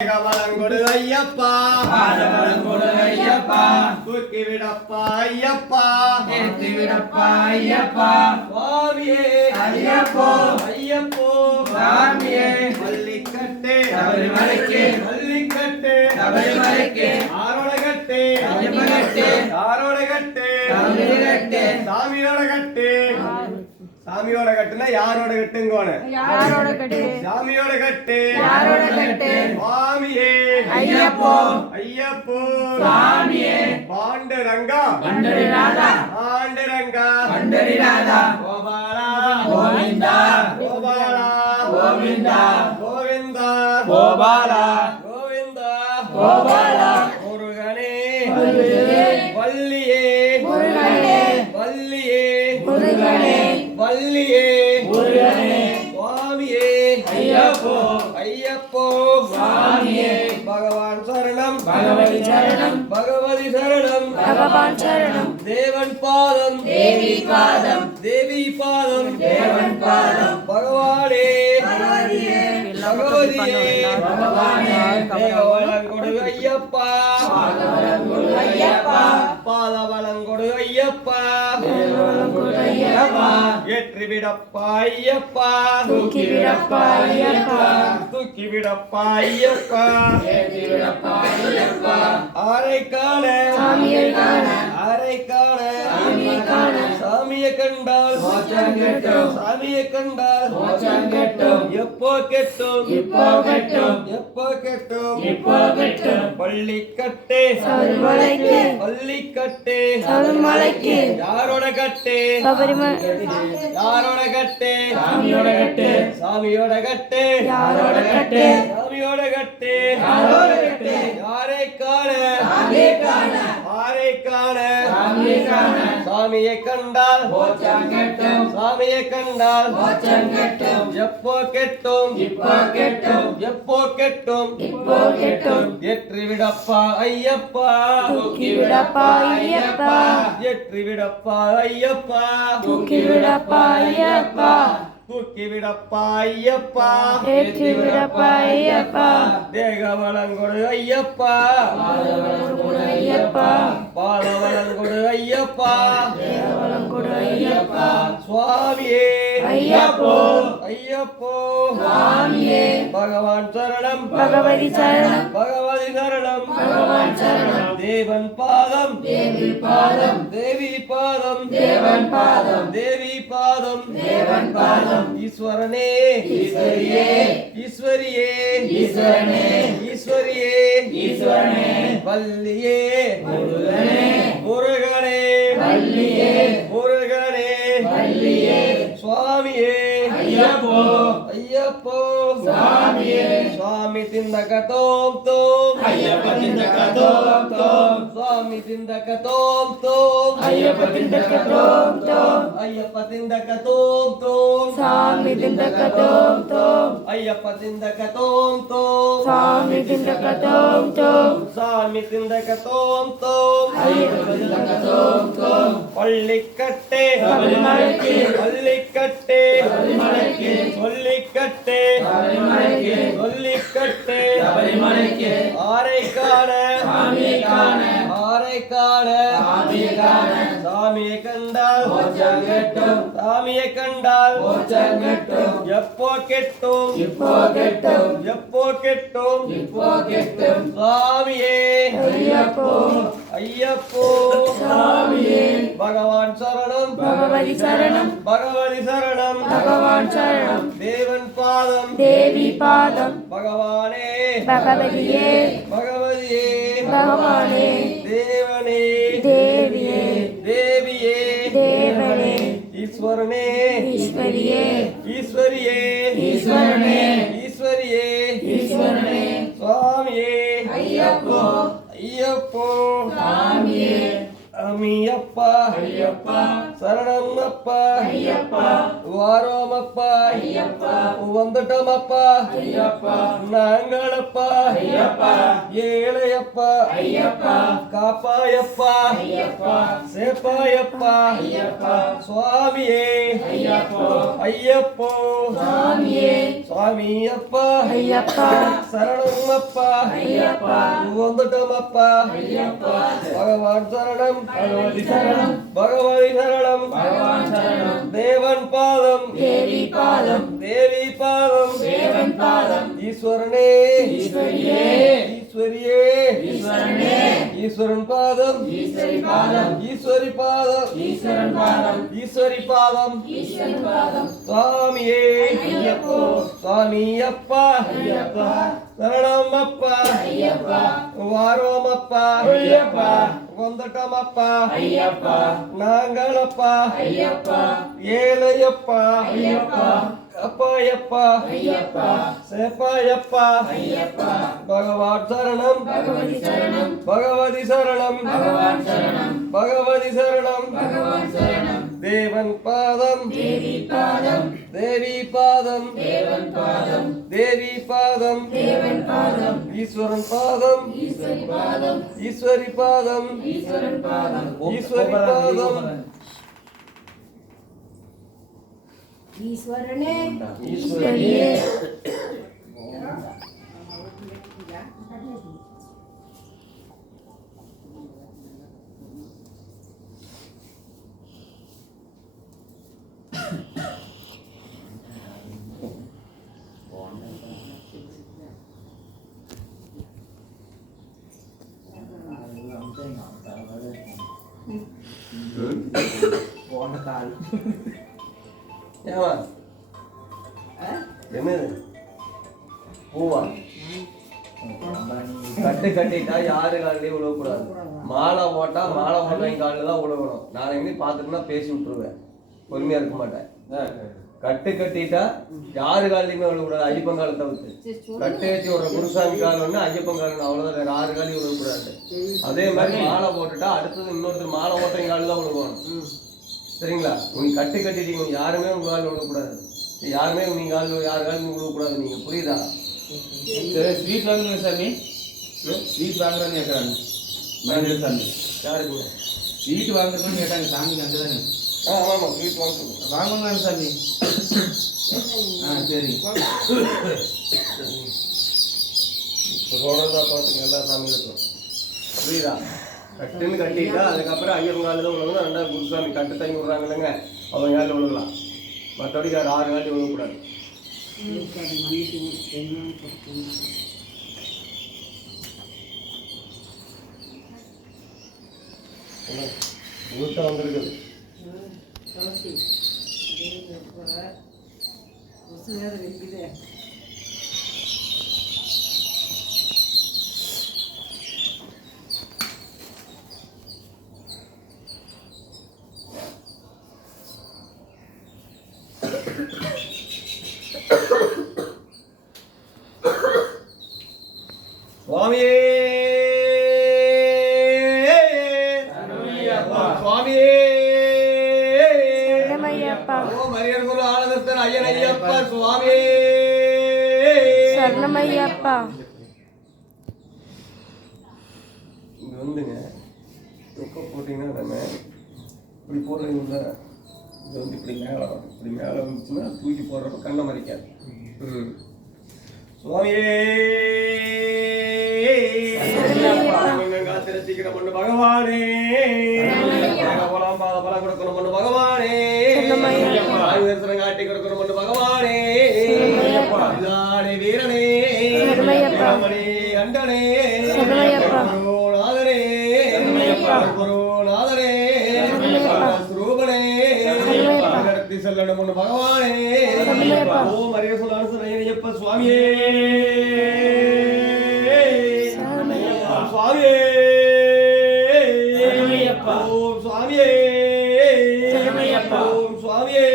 வளங்கொடு ஐயப்பா, வளங்கொடு ஐயப்பா, தூக்கி விடப்பா ஐயப்பா, ஏத்தி விடப்பா ஐயப்பா, சுவாமியே ஐயப்போ ஐயப்போ, சாமியே மல்லிக்கட்டு சபரிமலைக்கு, மல்லிக்கட்டு சபரிமலைக்கு, ஆரோட கட்டு ஐயப்பகட்டு, ஆரோட கட்டு சபரிமலைக்கு, சாமியோட கட்டு. சாமியோட கட்டுனா யாரோட கட்டுங்கோனு? யாரோட கட்டு? சாமியோட கட்டு. யாரோட கட்டு? சுவாமியே ஐயப்போ ஐயப்போ, சாமியே பாண்டுரங்கா பண்டரிநாதா, பாண்டுரங்கா பண்டரிநாதா, கோபாலா கோவிந்தா, கோபாலா கோவிந்தா, கோவிந்தா கோபாலா, கோவிந்தா கோபாலா, முருகனே முருகனே, வள்ளியே முருகனே, வள்ளியே முருகனே, வள்ளியே முருகனே, சுவாமியே ஐயப்போ ஐயப்போ, சாமியே பகவான் சரணம் பகவதி சரணம், பகவதி சரணம், பகவான் சரணம், தேவன் பாதம் தேவி பாதம், தேவி பாதம், தேவன் பாதம், பகவானே பகவதியே, பகவதியே, பகவானே, தேவவளங்கொடு ஐயப்பா, வளங்கொடு ஐயப்பா, பாதவளங்கொடு ஐயப்பா, வளங்கொடு ஐயப்பா, ஏற்றி விடப்பா ஐயப்பா, தூக்கி விடப்பா ஐயப்பா, தூக்கி விடப்பா ஐயப்பா, ஏத்தி விடப்பா ஐயப்பா, ஆரை காண சாமியை காண, ஆரை காண சாமியை காண, சாமியை கண்டால் மோட்சம் கெட்டும், சாமியை கண்டால் மோட்சம் கெட்டும், எப்போ கெட்டும் இப்போ கட்டும், எப்போ கெட்டும் இப்போ கெட்டும், பள்ளிக்கட்டு சபரிமலைக்கு, பள்ளிக்கட்டு சபரிமலைக்கு, யாரோட கட்டு சபரிமலை, யாரோட கட்டு சாமியோட கட்டு, சாமியோட கட்டு யாரோட கட்டு? சாமியோட கட்டு யாரோட கட்டு? யாரை காண சாமியை காண, ஆரை காண சாமியை காண, சாமியை கண்டால் மோட்சம் கெட்டும், சாமியை கண்டால் மோட்சம் கெட்டும், எப்போ கெட்டும் இப்போ கெட்டும், எப்போ கெட்டும் இப்போ கெட்டும், ஏற்றி விடப்பா ஐயப்பா, தூக்கி விடப்பா ஐயப்பா, ஏற்றி விடப்பா ஐயப்பா, தூக்கி விடப்பா ஐயப்பா, தூக்கி விடப்பா ஐயப்பா, ஏற்றி விடப்பா ஐயப்பா, தேகவளங்கொடு ஐயப்பா, வளங்கொடு ஐயப்பா, பாதவளங்கொடு ஐயப்பா, வளங்கொடு ஐயப்பா, சுவாமியே ஐயப்போ, ஐயப்போ, சாமியே, பகவான் சரணம் பகவதி சரணம், பகவதி சரணம், பகவான் சரணம், தேவன் பாதம் தேவி பாதம், தேவி பாதம், தேவன் பாதம், தேவி பாதம், தேவன் பாதம், ஈஸ்வரனே ஈஸ்வரியே, ஈஸ்வரியே ஈஸ்வரனே, ஈஸ்வரியே ஈஸ்வரனே, வள்ளியே முருகனே, முருகனே வள்ளியே, முருகனே வள்ளியே, சுவாமியே ஐயப்போ, ஐயப்போ, சாமியே, சுவாமி திந்தக தோம் தோம், ஐயப்ப திண்டக தோம் தோம், சுவாமி திந்தக தோம் தோம், ஐயப்ப திண்டக தோம் தோம், ஐயப்ப திந்தக தோம் தோம், சாமி திண்டக தோம் தோம், ஐயப்ப திந்தக தோம் தோம், சாமி திண்டக தோம் தோம், சாமி திந்தக தோம் தோம், ஐயப்ப திண்டக தோம் தோம், பள்ளிக்கட்டே சபரிமலைக்கு, பள்ளிக்கட்டே சபரிமலைக்கு, சொல்லிக்கட்டே சபரிமலைக்கு, சொல்லிக்கட்டே சபரிமலைக்கு, ஆரை காண சாமியை காண, ஆரை காண சாமியை காண, சாமியை கண்டால் மோட்சம் கெட்டும், சாமியை கண்டால் மோட்சம் கெட்டும், எப்போ கெட்டும் இப்போ கெட்டும், எப்போ கெட்டும் இப்போ கெட்டும், சாமியே ஐயப்போ, ஐயப்போ, சாமியே, பகவான் சரணம் பகவதி சரணம், பகவதி சரணம், பகவான் சரணம், தேவன் பாதம் தேவி பாதம், பகவானே பகவதியே, பகவதியே, பகவானே, தேவனே தேவியே, தேவியே, தேவனே, ஈஸ்வரனே ஈஸ்வரியே, ஈஸ்வரியே, ஈஸ்வரனே, ஈஸ்வரியே, ஈஸ்வரனே, சுவாமியே ஐயப்போ, ஐயப்போ, சாமியே, அம்மியப்பா ஐயப்பா, சரணம் அப்பா, ஐயப்பா, வாரோமப்பா, ஐயப்பா, வந்துட்டோமப்பா, ஐயப்பா, நாங்களப்பா, ஐயப்பா, ஏழை காப்பாயப்பா ஐயப்பா காப்பாயப்பா ஐயப்பா சேப்பாயப்பா ஐயப்பா சுவாமியே ஐயப்போ ஐயப்போ சுவாமியே சுவாமியப்பா ஐயப்பா சரணமப்பா ஐயப்பா வந்துட்டோமப்பா ஐயப்பா பகவான் சரணம் பகவதி சரணம் பகவதி சரணம் பகவான் சரணம் தேவன் பாதம் தேவி பாதம் தேவி பாதம் தேவன் பாதம் ஈஸ்வரனே ஈஸ்வரியே ஈஸ்வரியே ஈஸ்வரனே ஈஸ்வரன் பாதம் ஈஸ்வரி பாதம் ஈஸ்வரி பாதம் ஈஸ்வரன் பாதம் ஈஸ்வரி பாதம் ஈஸ்வரன் பாதம் சுவாமியே ஐயப்போ சுவாமியப்பா ஐயப்பா சரணமப்பா ஐயப்பா வாரோமப்பா ஐயப்பா வந்துட்டோமப்பா ஐயப்பா நாங்களப்பா ஐயப்பா ஏழையப்பா ஐயப்பா அப்பாயப்பா ஐயப்பா சேப்பாயப்பா ஐயப்பா பகவான் சரணம் பகவதி சரணம் பகவதி சரணம் பகவான் சரணம் பகவதி சரணம் பகவான் சரணம் தேவன் பாதம் தேவி பாதம் தேவி பாதம் தேவன் பாதம் தேவி பாதம் தேவன் பாதம் ஈஸ்வரன் பாதம் ஈஸ்வரி பாதம் ஈஸ்வரி பாதம் ஈஸ்வரன் பாதம் ஈஸ்வரி பாதம் ஈஸ்வரனே ஈஸ்வரியே ஏமா என்னது பூவா கட்டு கட்டிட்டா யாரு காலிலையும் விழக்கூடாது. மாலை போட்டா மாலை போட்டவங்க காலில் தான் விழுகணும். நான் எங்கே பார்த்துட்டுனா பேசி விட்டுருவேன், பொறுமையா இருக்க மாட்டேன். கட்டு கட்டிட்டா யாரு காலிலையுமே விழக்கூடாது, ஐயப்பங்காலை தவிர்த்து. கட்டு கட்டி விடுற குருசாமி கால் ஒன்று, ஐயப்பங்கால் அவ்வளோதான், வேற யாரு காலையும் விழக்கூடாது. அதே மாதிரி மாலை போட்டுட்டா அடுத்தது இன்னொருத்தர் மாலை போட்டவங்க காலில் தான் விழுகணும். சரிங்களா? நீங்க கட்டு கட்டிட்டீங்க, யாருமே உங்க காலில் விழக்கூடாது. யாருமே நீங்க காலில் யாரு காலிலும் விழக்கூடாது. நீங்க புரியுதா? ஸ்வீட் வாங்குங்க சாமி, ஸ்வீட் வாங்குறான்னு கேட்குறாங்க மேனேஜர் சாமி. யாருக்குங்க ஸ்வீட் வாங்குறதுன்னு கேட்டாங்க சாமிக்கு அங்கே தானே. ஆமாம் ஸ்வீட் வாங்க வாங்குங்க சாமி. சரி இப்போ சொல்கிறதா பார்த்துங்க எல்லா சாமிகளுக்கும். புரியுதா? கட்டுன்னு கட்டிட்டா அதுக்கப்புறம் ஐயப்பன் காலில் தான் விழுகணும். ரெண்டாவது குருசாமி கட்டு தங்கி விடுறாங்க இல்லைங்க, அவங்க காலில் விழுகலாம். மற்றபடி வேறு 6 காலையும் விழுகக்கூடாது. ஊட்ட வந்திருக்குது. சுவாமியே சுவாமியே ஓம் ஹரியர்குரு ஆனந்தர் ஐயன் ஐயப்பா சுவாமியே சரணமையப்பா. இங்க வந்துங்க எப்போ போட்டிங்கன்னா நம்ம இப்படி போடுறீங்களா, இது வந்து இப்படி மேலே வரும். இப்படி மேலே வந்துச்சுன்னா தூக்கி போடுறப்ப கண்ணை மறைக்காது. சுவாமியே காத்திரத்திக்கிற பொண்ணு பகவானே, பலம் கொடுக்கணும் பொண்ணு பகவானே, தரிசனம் காட்டி கொடுக்கணும் பொண்ணு பகவானே, வீரனே வீரமணி அண்டனே குருநாதனே குருநாதனே ஸ்ரூபனே நடத்தி செல்லணும் பொண்ணு பகவானே. ஓம் ஹரிய சொல்லானு ஐயப்ப சுவாமியே சுவாமியே ஓம் சுவாமியே ஓம் சுவாமியே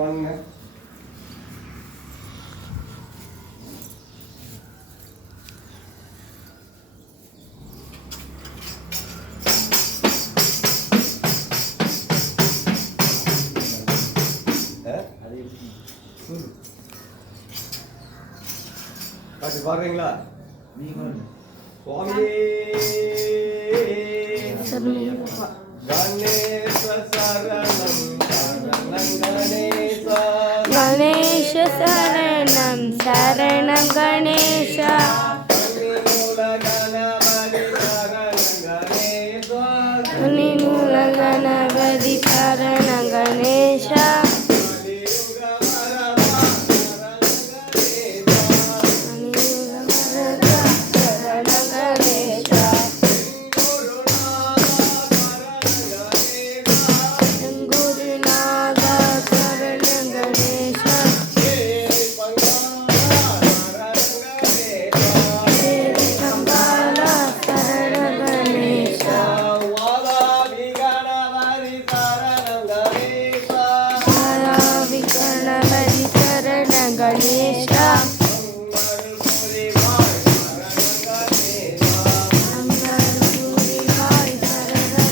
வாங்க. அது பாடுறீங்களா? சுவாமி கணேச சரணம் சரணம் கணேசா गणेश शरणं शरणं गणेश கணிமூல கணபதி சரணம் கணேசா गणेश गुरुनाथ शरणं गणेश देवी संबाला शरणं गणेश गणपति शरणं गणेश मंगलपुरी भाई शरणं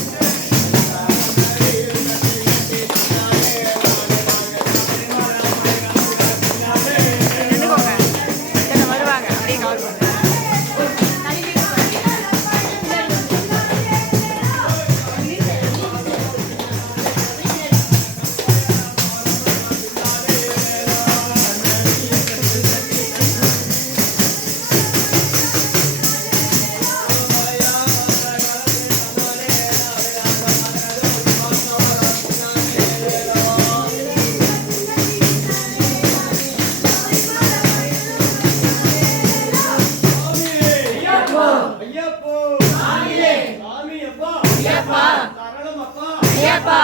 ஐயப்பா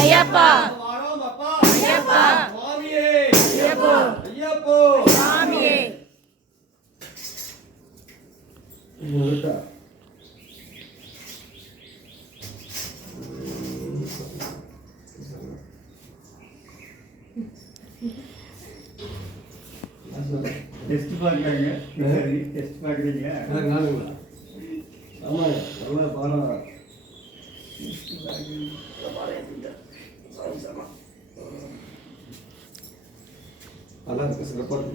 ஐயப்பா ஐயப்பா ஐயப்போ சாமியே டெஸ்ட் பார்க்குறாங்க சரி டெஸ்ட் பார்க்குறீங்க ஆமாங்க நல்லா பாடம் நல்லா இருக்கு சிறப்பாக